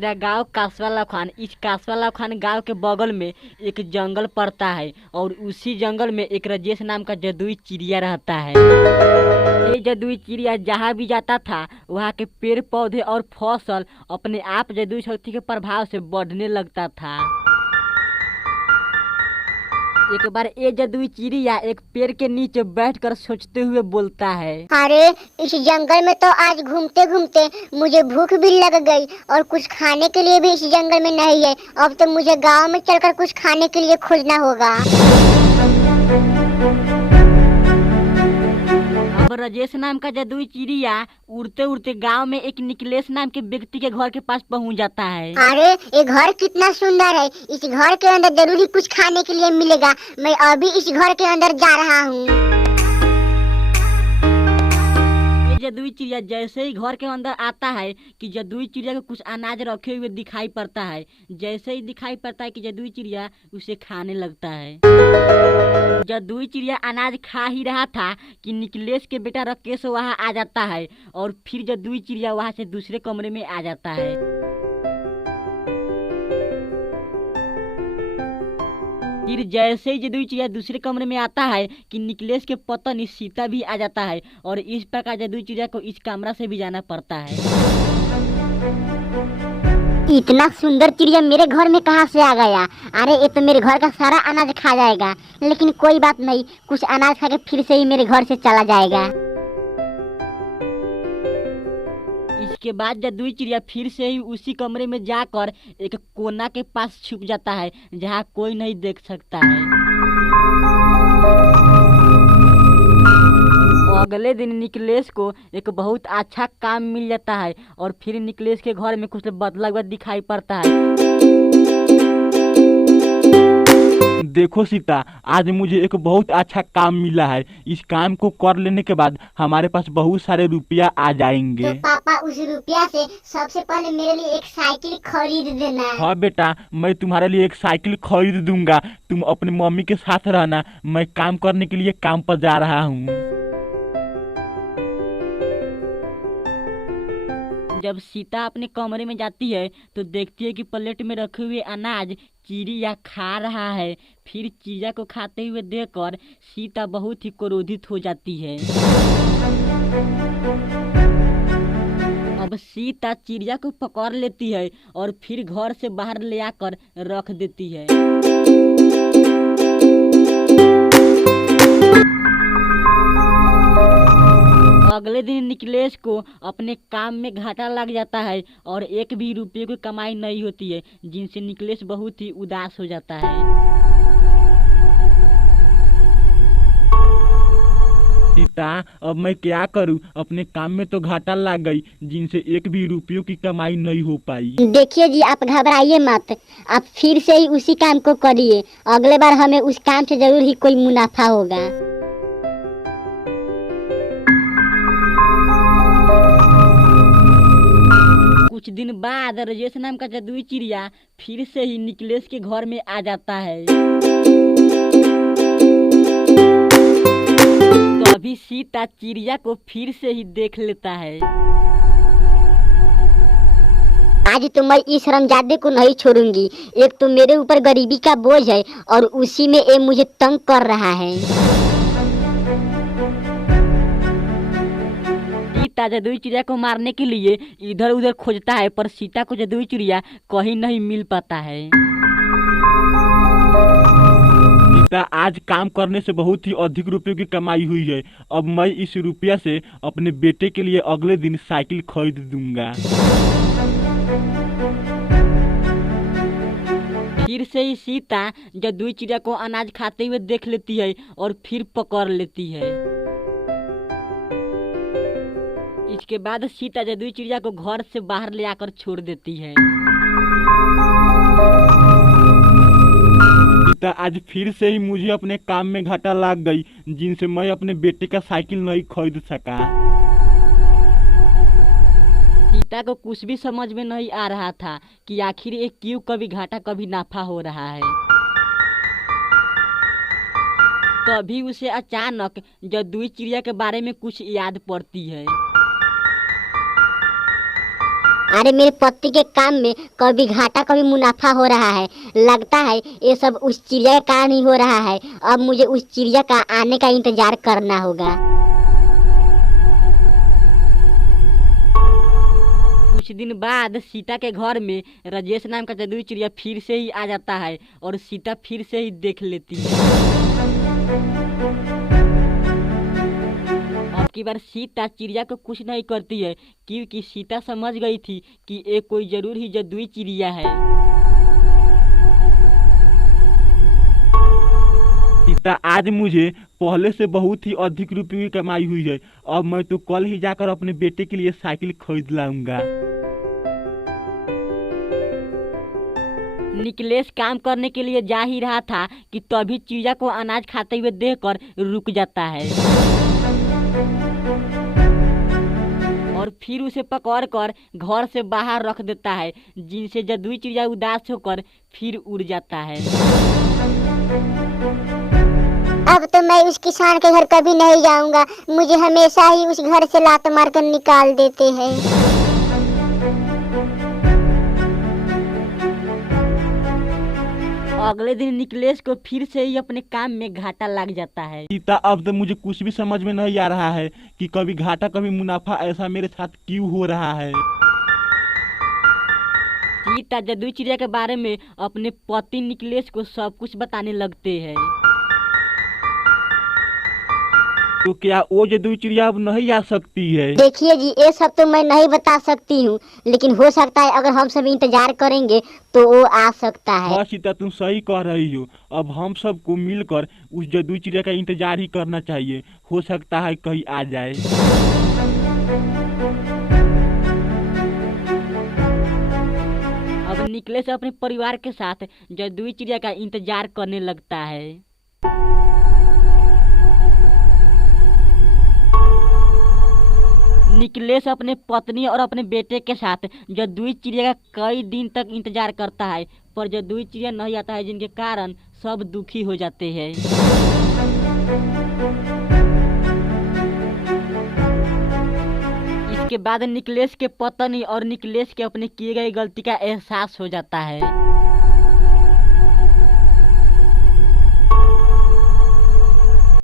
मेरा गांव कासवा लखान। इस कासवा लखान गांव के बगल में एक जंगल पड़ता है और उसी जंगल में एक राजेश नाम का जदुई चिड़िया रहता है। ये जदुई चिड़िया जहाँ भी जाता था वहाँ के पेड़ पौधे और फसल अपने आप जदुई शक्ति के प्रभाव से बढ़ने लगता था। एक बार ये जदुई चिड़िया एक पेड़ के नीचे बैठकर सोचते हुए बोलता है, अरे इस जंगल में तो आज घूमते घूमते मुझे भूख भी लग गई और कुछ खाने के लिए भी इस जंगल में नहीं है। अब तो मुझे गांव में चलकर कुछ खाने के लिए खोजना होगा। अब राजेश नाम का जदुई चिड़िया उड़ते उड़ते गांव में एक निकलेश नाम के व्यक्ति के घर के पास पहुंच जाता है। अरे ये घर कितना सुंदर है, इस घर के अंदर जरूरी कुछ खाने के लिए मिलेगा। मैं अभी इस घर के अंदर जा रहा हूँ। जदुई चिड़िया जैसे ही घर के अंदर आता है कि जदुई चिड़िया को कुछ अनाज रखे हुए दिखाई पड़ता है। जैसे ही दिखाई पड़ता है कि जदुई चिड़िया उसे खाने लगता है। जदुई चिड़िया अनाज खा ही रहा था कि निकलेश के बेटा राकेश वहां आ जाता है और फिर जदुई चिड़िया वहां से दूसरे कमरे में आ जाता है। फिर जैसे ही जदुई चिड़िया दूसरे कमरे में आता है कि निकलेश के पत्नी सीता भी आ जाता है और इस प्रकार जदुई चिड़िया को इस कमरा से भी जाना पड़ता है। इतना सुंदर चिड़िया मेरे घर में कहाँ से आ गया? अरे ये तो मेरे घर का सारा अनाज खा जाएगा, लेकिन कोई बात नहीं, कुछ अनाज खा के फिर से ही मेरे घर से चला जाएगा। इसके बाद जदुई चिड़िया फिर से ही उसी कमरे में जाकर एक कोना के पास छुप जाता है जहाँ कोई नहीं देख सकता है। अगले दिन निकलेश को एक बहुत अच्छा काम मिल जाता है और फिर निकलेश के घर में कुछ बदला हुआ दिखाई पड़ता है। देखो सीता, आज मुझे एक बहुत अच्छा काम मिला है। इस काम को कर लेने के बाद हमारे पास बहुत सारे रुपया आ जाएंगे। तो पापा उस रुपया से सबसे पहले मेरे लिए एक साइकिल खरीद देना। हाँ बेटा, मैं तुम्हारे लिए एक साइकिल खरीद दूंगा। तुम अपनी मम्मी के साथ रहना, मैं काम करने के लिए काम पर जा रहा हूँ। जब सीता अपने कमरे में जाती है तो देखती है कि प्लेट में रखे हुए अनाज चिड़िया खा रहा है। फिर चिड़िया को खाते हुए देखकर सीता बहुत ही क्रोधित हो जाती है। अब सीता चिड़िया को पकड़ लेती है और फिर घर से बाहर ले आकर रख देती है। अगले दिन निकलेश को अपने काम में घाटा लग जाता है और एक भी रुपये की कमाई नहीं होती है, जिनसे निकलेश बहुत ही उदास हो जाता है। सीता, अब मैं क्या करूं? अपने काम में तो घाटा लग गई, जिनसे एक भी रुपयों की कमाई नहीं हो पाई। देखिए जी, आप घबराइए मत, आप फिर से ही उसी काम को करिए। अगले बार हमें उस काम से जरूर ही कोई मुनाफा होगा। कुछ दिन बाद राजेश नाम का जदुई चिड़िया फिर से ही निकलेश के घर में आ जाता है। तो अभी सीता चिड़िया को फिर से ही देख लेता है। आज तो मैं इस हरामजादे को नहीं छोड़ूंगी। एक तो मेरे ऊपर गरीबी का बोझ है और उसी में ये मुझे तंग कर रहा है। सीता जदुई चिड़िया को मारने के लिए इधर उधर खोजता है, पर सीता को जदुई चिड़िया कहीं नहीं मिल पाता है। सीता, आज काम करने से बहुत ही अधिक रुपयों की कमाई हुई है। अब मैं इस रुपया से अपने बेटे के लिए अगले दिन साइकिल खरीद दूंगा। फिर से ही सीता जदुई चिड़िया को अनाज खाते हुए देख लेती है और फिर पकड़ लेती है। इसके बाद सीता जदुई चिड़िया को घर से बाहर ले आकर छोड़ देती है। सीता, आज फिर से ही मुझे अपने काम में घाटा लग गई, जिनसे मैं अपने बेटे का साइकिल नहीं खरीद सका। सीता को कुछ भी समझ में नहीं आ रहा था कि आखिर ये क्यों कभी घाटा कभी नाफा हो रहा है। तभी उसे अचानक जदुई चिड़िया के बारे में कुछ याद पड़ती है। अरे मेरे पति के काम में कभी घाटा कभी मुनाफा हो रहा है। लगता है ये सब उस चिड़िया के कारण ही हो रहा है। अब मुझे उस चिड़िया का आने का इंतजार करना होगा। कुछ दिन बाद सीता के घर में राजेश नाम का जादुई चिड़िया फिर से ही आ जाता है और सीता फिर से ही देख लेती है। अब की बार सीता चिड़िया को कुछ नहीं करती है क्योंकि सीता समझ गई थी कि ये कोई जरूर ही जादुई चिड़िया है। सीता, आज मुझे पहले से बहुत ही अधिक रुपये की कमाई हुई है। अब मैं तो कल ही जाकर अपने बेटे के लिए साइकिल खरीद लाऊंगा। निकलेश काम करने के लिए जा ही रहा था कि तभी चिड़िया को अनाज खाते हुए देखकर रुक जाता है और फिर उसे पकड़कर घर से बाहर रख देता है, जिनसे जादुई चिड़िया उदास होकर फिर उड़ जाता है। अब तो मैं उस किसान के घर कभी नहीं जाऊंगा। मुझे हमेशा ही उस घर से लात मारकर निकाल देते हैं। अगले दिन निकलेश को फिर से ही अपने काम में घाटा लग जाता है। सीता, अब तो मुझे कुछ भी समझ में नहीं आ रहा है कि कभी घाटा कभी मुनाफा ऐसा मेरे साथ क्यों हो रहा है। सीता जादुई चिड़िया के बारे में अपने पति निकलेश को सब कुछ बताने लगते हैं। तो क्या वो जादुई चिड़िया अब नहीं आ सकती है? देखिए जी, ये सब तो मैं नहीं बता सकती हूँ, लेकिन हो सकता है अगर हम सब इंतजार करेंगे तो वो आ सकता है। हाँ सीता, तुम सही कह रही हो। अब हम सबको मिलकर उस जादुई चिड़िया का इंतजार ही करना चाहिए। हो सकता है कहीं आ जाए। अब निकलेश अपने परिवार के साथ जादुई चिड़िया का इंतजार करने लगता है। निकलेश अपने पत्नी और अपने बेटे के साथ जादुई चिड़िया का कई दिन तक इंतजार करता है, पर जादुई चिड़िया नहीं आता है, जिनके कारण सब दुखी हो जाते हैं। इसके बाद निकलेश के पत्नी और निकलेश के अपने किए गए गलती का एहसास हो जाता है।